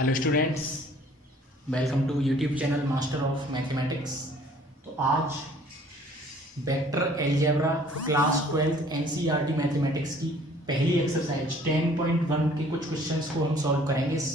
Hello students, welcome to YouTube channel master of mathematics. तो आज vector algebra class 12 NCERT mathematics की पहली exercise 10.1 के कुछ क्वेश्चंस को हम सॉल्व करेंगे। इस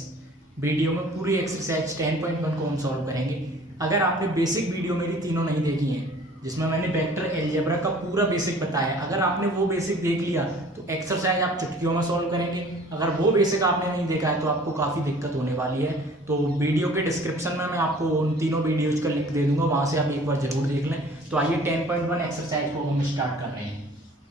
वीडियो में पूरी एक्सरसाइज 10.1 को हम सॉल्व करेंगे। अगर आपने बेसिक वीडियो मेरी तीनों नहीं देखी हैं जिसमें मैंने वेक्टर अलजेब्रा का पूरा बेसिक बताया, अगर आपने वो बेसिक देख लिया तो एक्सरसाइज आप चुटकियों में सॉल्व करेंगे। अगर वो बेसिक आपने नहीं देखा है तो आपको काफ़ी दिक्कत होने वाली है। तो वीडियो के डिस्क्रिप्शन में मैं आपको उन तीनों वीडियोज का लिंक दे दूंगा, वहां से आप एक बार जरूर देख लें। तो आइए 10.1 एक्सरसाइज को हम स्टार्ट कर रहे हैं।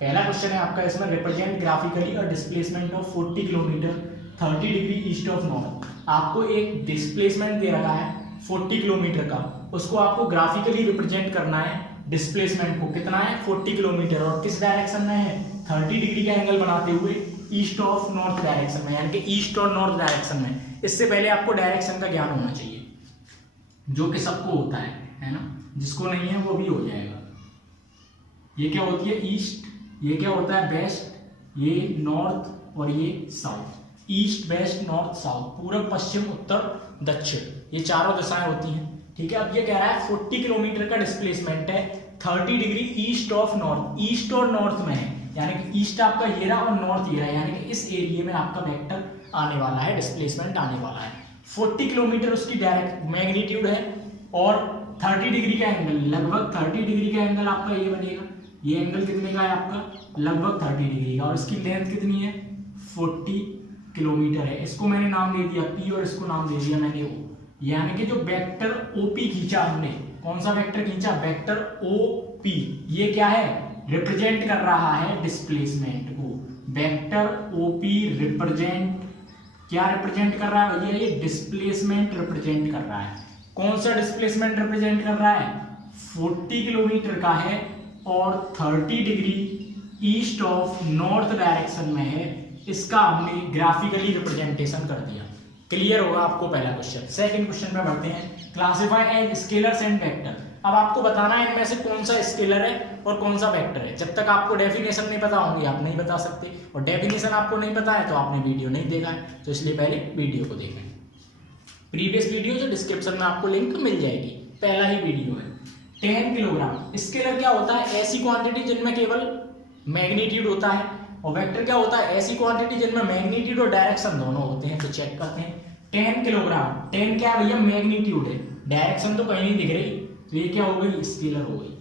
पहला क्वेश्चन है आपका, इसमें represent graphically a displacement of 40 kilometre 30 degree east of north. आपको एक डिस्प्लेसमेंट दे रखा है 40 किलोमीटर का, उसको आपको ग्राफिकली रिप्रेजेंट करना है। डिस्प्लेसमेंट को कितना है 40 किलोमीटर, और किस डायरेक्शन में है 30 डिग्री का एंगल बनाते हुए ईस्ट ऑफ नॉर्थ डायरेक्शन में, यानी कि ईस्ट और नॉर्थ डायरेक्शन में। इससे पहले आपको डायरेक्शन का ज्ञान होना चाहिए, जो कि सबको होता है ना, जिसको नहीं है वो भी हो जाएगा। ये क्या होती है ईस्ट, ये क्या होता है वेस्ट, ये नॉर्थ और ये south. East west north south, पूर्व पश्चिम उत्तर दक्षिण, ये चारों दिशाएं होती हैं। ठीक है, अब ये कह रहा है 40 किलोमीटर का डिस्प्लेसमेंट है 30 degree east of north. East और नॉर्थ में है, यानी कि ईस्ट आपका ये रहा और नॉर्थ ये रहा, यानी कि इस एरिया में आपका वेक्टर आने वाला है, डिस्प्लेसमेंट आने वाला है। 40 किलोमीटर उसकी डायरेक्ट मैग्नीट्यूड है और 30 डिग्री का एंगल, लगभग 30 डिग्री का एंगल आपका ये बनेगा। ये एंगल कितने का है आपका, लगभग 30 डिग्री का, और इसकी लेंथ कितनी है 40 किलोमीटर है। इसको मैंने नाम दे दिया P और इसको नाम दे दिया मैंने O। यानी कि जो वेक्टर OP खींचा हमने, कौन सा वेक्टर खींचा, वेक्टर OP, ये क्या है रिप्रेजेंट कर रहा है डिस्प्लेसमेंट को। वेक्टर OP रिप्रेजेंट, क्या रिप्रेजेंट कर रहा है भैया, ये डिस्प्लेसमेंट रिप्रेजेंट कर रहा है। कौन सा डिस्प्लेसमेंट रिप्रेजेंट कर रहा है, 40 किलोमीटर का है और 30 degree east of north direction में है। इसका हमने ग्राफिकली रिप्रेजेंटेशन कर दिया। क्लियर होगा आपको पहला क्वेश्चन। सेकंड क्वेश्चन में बढ़ते हैं, classify as scalars and vector. अब आपको बताना है इनमें से कौन सा स्केलर है और कौन सा वेक्टर है। जब तक आपको डेफिनेशन नहीं पता होंगी आप नहीं बता सकते, और डेफिनेशन आपको नहीं पता है तो आपने वीडियो नहीं देखा है, तो इसलिए पहले वीडियो को देखें। प्रीवियस वीडियो जो डिस्क्रिप्शन में आपको लिंक मिल जाएगी, पहला ही वीडियो है। 10 किलोग्राम स्केलर क्या होता है, ऐसी क्वांटिटी जिनमें केवल मैग्नीट्यूड होता है, और वेक्टर क्या होता है, ऐसी क्वांटिटी जिनमें मैग्नीट्यूड और डायरेक्शन दोनों होते हैं। तो चेक करते हैं, 10 किलोग्राम, 10 क्या है भैया मैग्नीट्यूड है, डायरेक्शन तो कहीं नहीं दिख रही, तो ये क्या हो गई स्केलर हो गई।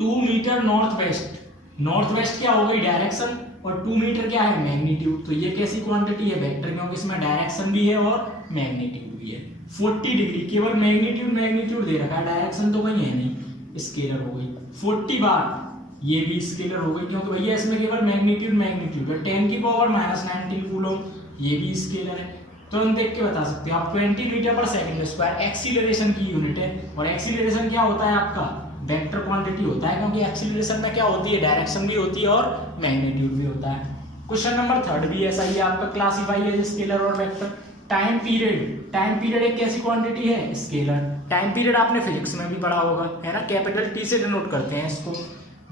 2 metre north west, north west क्या हो गई डायरेक्शन, और 2 मीटर क्या है मैग्नीट्यूड। तो ये कैसी क्वांटिटी है वेक्टर, क्योंकि इसमें डायरेक्शन भी है और मैग्नीट्यूड भी है। 40 डिग्री, केवल मैग्नीट्यूड दे रखा है, डायरेक्शन तो कहीं है नहीं, स्केलर हो गई। 40 बार, ये भी स्केलर हो गई, क्योंकि भैया इसमें केवल मैग्नीट्यूड है। 10 की पावर -19 कूलम, ये भी स्केलर है। तो हम देख के बता सकते हैं आप 20 मीटर पर सेकंड स्क्वायर एक्सीलरेशन की यूनिट है, और एक्सीलरेशन क्या होता है आपका वेक्टर क्वांटिटी होता है, क्योंकि एक्सीलरेशन में क्या होती है डायरेक्शन भी होती है और मैग्नीट्यूड भी होता है। क्वेश्चन नंबर 3 भी ऐसा ही है आपका, क्लासिफाई एज स्केलर और vector. Time period, time period एक कैसी क्वांटिटी है स्केलर। टाइम पीरियड आपने फिजिक्स में भी पढ़ा होगा, है ना, कैपिटल T से डिनोट करते हैं इसको।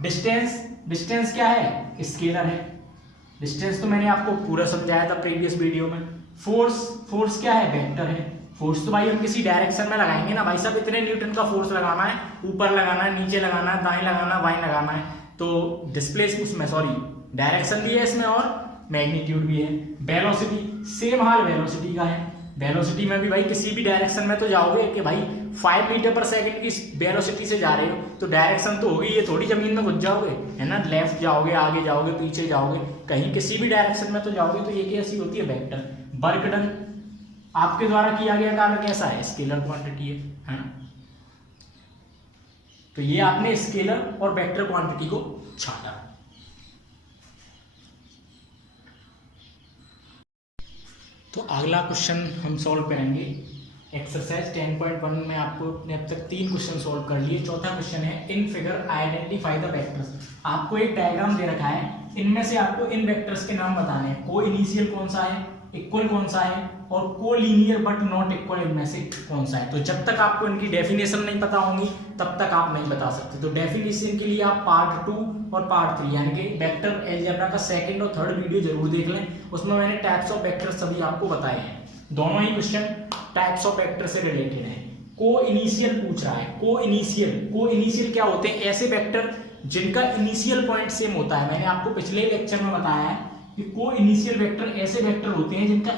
डिस्टेंस, डिस्टेंस क्या है स्केलर है, डिस्टेंस तो मैंने आपको पूरा समझाया था प्रीवियस वीडियो में। फोर्स, फोर्स क्या है वेक्टर है। फोर्स तो भाई हम किसी डायरेक्शन में लगाएंगे ना भाई साहब, इतने न्यूटन का फोर्स लगाना है, ऊपर लगाना है, नीचे लगाना है, दाएं लगाना है, बाएं लगाना है। तो डिस्प्लेस उसमें सॉरी डायरेक्शन भी है इसमें और मैग्नीट्यूड भी है। वेलोसिटी, सेम हाल वेलोसिटी का है। वेलोसिटी में भी भाई किसी भी डायरेक्शन में तो जाओगे कि भाई 5 मीटर पर सेकंड की वेलोसिटी से जा रहे हो तो डायरेक्शन तो होगी, ये थोड़ी जमीन में घुस जाओगे, है ना, लेफ्ट जाओगे, आगे जाओगे, पीछे जाओगे, कहीं किसी भी डायरेक्शन में तो जाओगे। तो ये कैसी होती है वेक्टर। वर्क डन, आपके द्वारा किया गया कार्य कैसा है स्केलर क्वांटिटी है ना। तो ये आपने स्केलर और वेक्टर क्वांटिटी को छाटा। तो अगला क्वेश्चन हम सॉल्व करेंगे एक्सरसाइज 10.1 में। आपको अब तक 3 क्वेश्चन सॉल्व कर लिए। चौथा क्वेश्चन है, in figure identify the vectors. आपको एक डायग्राम दे रखा है, इनमें से आपको इन वेक्टर्स के नाम बताने हैं। को इनिशियल कौन सा है इक्वल कौन सा है और कोलिनियर बट नॉट इक्वल इनमें से कौन सा है। तो जब तक आपको इनकी डेफिनेशन नहीं पता होंगी तब तक आप नहीं बता सकते। तो डेफिनेशन के लिए आप पार्ट 2 और पार्ट 3 यानी कि वेक्टर अलजेब्रा का सेकंड और थर्ड वीडियो जरूर देख लें, उसमें मैंने टाइप्स ऑफ वेक्टर सभी आपको बताए हैं। दोनों ही क्वेश्चन टाइप्स ऑफ वेक्टर से रिलेटेड है। को इनिशियल पूछ रहा है, को इनिशियल क्या होते हैं? ऐसे वेक्टर जिनका इनिशियल पॉइंट सेम होता है। मैंने आपको पिछले लेक्चर में बताया है कि को इनिशियल वेक्टर ऐसे वेक्टर होते हैं जिनका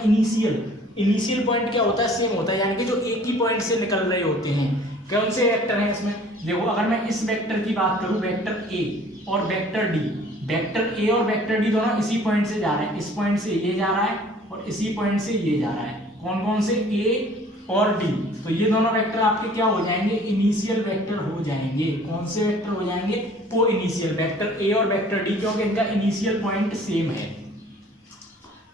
इनिशियल पॉइंट क्या होता है? सेम होता है, यानी कि जो एक ही पॉइंट से निकल रहे होते हैं। कौन से वेक्टर हैं इसमें? देखो, अगर मैं इस वेक्टर की बात करूं, वेक्टर ए और वेक्टर डी, वेक्टर ए और वेक्टर डी दोनों इसी पॉइंट से जा रहे हैं। इस पॉइंट से ये जा रहा है और इसी पॉइंट से ये जा रहा है। कौन कौन से? ए और डी। तो ये दोनों वेक्टर आपके क्या हो जाएंगे? इनिशियल वेक्टर हो जाएंगे। कौन से वेक्टर हो जाएंगे? को इनिशियल वेक्टर ए और वेक्टर डी, क्योंकि इनका इनिशियल पॉइंट सेम है।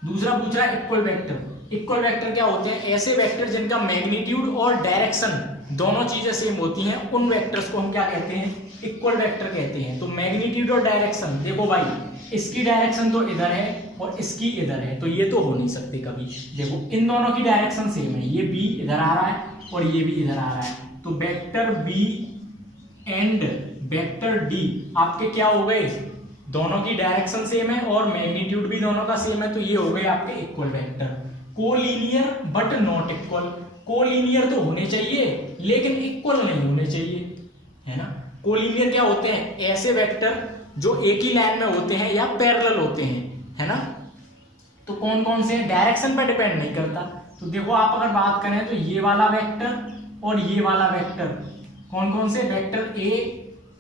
दूसरा पूछ रहा है इक्वल वेक्टर। इक्वल वेक्टर क्या होते हैं? ऐसे वेक्टर जिनका मैग्नीट्यूड और डायरेक्शन दोनों चीजें सेम होती हैं, उन वेक्टर्स को हम क्या कहते हैं? इक्वल वेक्टर कहते हैं। तो मैग्नीट्यूड और डायरेक्शन, देखो भाई, इसकी डायरेक्शन तो इधर है और इसकी इधर है, तो ये तो हो नहीं सकते कभी। देखो, इन दोनों की डायरेक्शन सेम है, ये बी इधर आ रहा है और ये भी इधर आ रहा है। तो vector B and vector D आपके क्या हो गए? दोनों की डायरेक्शन सेम है और मैग्नीट्यूड भी दोनों का सेम है, तो ये हो गए आपके equal vector. Collinear but not equal, collinear तो होने चाहिए लेकिन इक्वल नहीं होने चाहिए, है ना। कोलिनियर क्या होते हैं? ऐसे वेक्टर जो एक ही लाइन में होते हैं या पैरेलल होते हैं, है ना। तो कौन कौन से? डायरेक्शन पर डिपेंड नहीं करता। तो देखो, आप अगर बात करें तो ये वाला वेक्टर और ये वाला वेक्टर, कौन कौन से? Vector A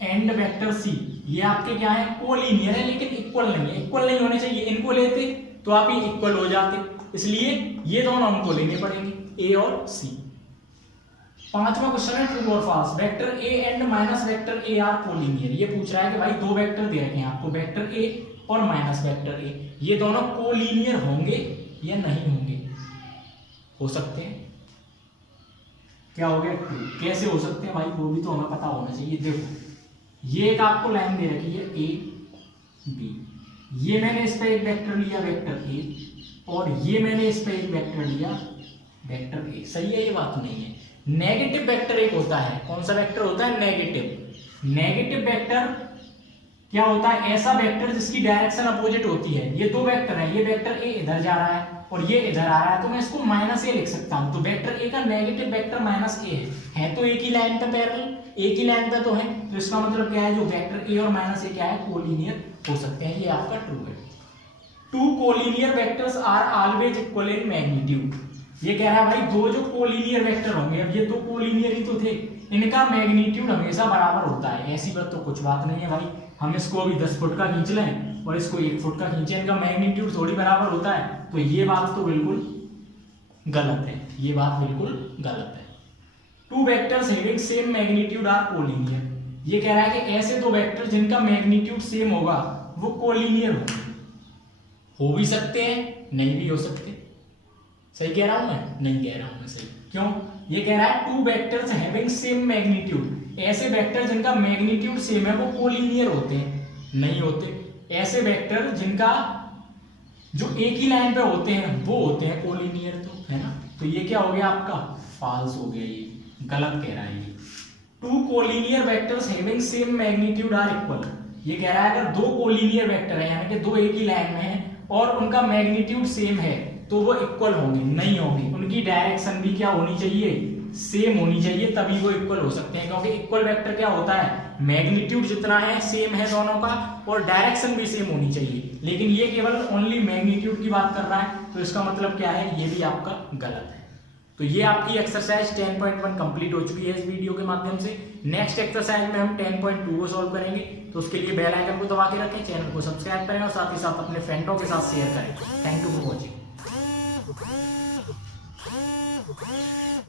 and vector C, ये आपके क्या है? कोलिनियर है लेकिन इक्वल नहीं है। इक्वल नहीं होने चाहिए, इनको लेते तो आप ये इक्वल हो जाते, इसलिए ये दोनों हमको लेने पड़ेंगे, ए और सी। पांचवा क्वेश्चन है ट्रू और false. Vector A and minus vector A are collinear. ये पूछ रहा है कि भाई दो वेक्टर दे रखे हैं आपको, वेक्टर ए और माइनस वेक्टर ए, ये दोनों कोलिनियर होंगे या नहीं होंगे? हो सकते हैं। क्या हो गया? ट्रू। कैसे हो सकते हैं भाई? वो भी तो हमें पता होना चाहिए। देखो, ये एक आपको लाइन दे रखी है ए बी, ये मैंने इस पे एक वेक्टर लिया वेक्टर ए और ये मैंने इस पे एक वेक्टर लिया वेक्टर ए। सही है? ये बात नहीं है। नेगेटिव वेक्टर एक होता है। कौन सा वेक्टर होता है? नेगेटिव। नेगेटिव वेक्टर क्या होता है? ऐसा वेक्टर जिसकी डायरेक्शन अपोजिट होती है। ये दो वेक्टर है, ये वेक्टर ए इधर जा रहा है और ये इधर आ रहा है, तो मैं इसको माइनस ए लिख सकता हूं। तो वेक्टर ए का नेगेटिव वेक्टर माइनस ए है तो एक ही लाइन पे पैरेलल, एक ही लाइन पे तो है, तो इसका मतलब क्या है? जो वेक्टर ए और माइनस ए क्या है? कोलिनियर हो सकते हैं। ये आपका ट्रू है। Two collinear vectors are always equal in magnitude. ये कह रहा है भाई दो जो कोलिनियर वेक्टर होंगे, अब ये दो कोलिनियर ही तो थे, इनका मैग्नीट्यूड हमेशा बराबर होता है। ऐसी बात तो कुछ बात नहीं है भाई। हम इसको अभी 10 फुट का खींच लें और इसको 1 फुट का खींचे, इनका मैग्नीट्यूड थोड़ी बराबर होता है। तो ये बात तो बिल्कुल गलत है, ये बात बिल्कुल गलत है। Two vectors having same magnitude are collinear. ये कह रहा है कि ऐसे दो वेक्टर जिनका मैग्नीट्यूड सेम होगा वो कोलिनियर होंगे। हो भी सकते हैं, नहीं भी हो सकते। सही कह रहा हूं मैं? नहीं कह रहा हूं मैं सही। क्यों? ये कह रहा है two vectors having same magnitude, ऐसे वेक्टर जिनका मैग्नीट्यूड सेम है वो कोलिनियर होते हैं? नहीं होते। ऐसे वेक्टर जिनका जो एक ही लाइन पे होते हैं वो होते हैं कोलिनियर, तो है ना। तो ये क्या हो गया आपका? फॉल्स हो गया, ये गलत कह रहा है। ये two collinear vectors having same magnitude are equal. ये कह रहा है अगर दो कोलिनियर वेक्टर है यानी कि दो एक ही लाइन में है और उनका मैग्नीट्यूड सेम है तो वो इक्वल होंगे? नहीं होंगे। उनकी डायरेक्शन भी क्या होनी चाहिए? सेम होनी चाहिए, तभी वो इक्वल हो सकते हैं। क्योंकि इक्वल वेक्टर क्या होता है? मैग्नीट्यूड जितना है सेम है दोनों का और डायरेक्शन भी सेम होनी चाहिए। लेकिन ये केवल ओनली मैग्नीट्यूड की बात कर रहा है, तो इसका मतलब क्या है? ये भी आपका गलत है। तो ये आपकी एक्सरसाइज 10.1 कंप्लीट हो चुकी है इस वीडियो के माध्यम से। नेक्स्ट एक्सरसाइज में हम 10.2 को सॉल्व करेंगे। तो उसके लिए बेल आइकन को दबा के रखें, चैनल को सब्सक्राइब करें और साथ ही साथ अपने फ्रेंडों के साथ शेयर करें। Thank you for watching.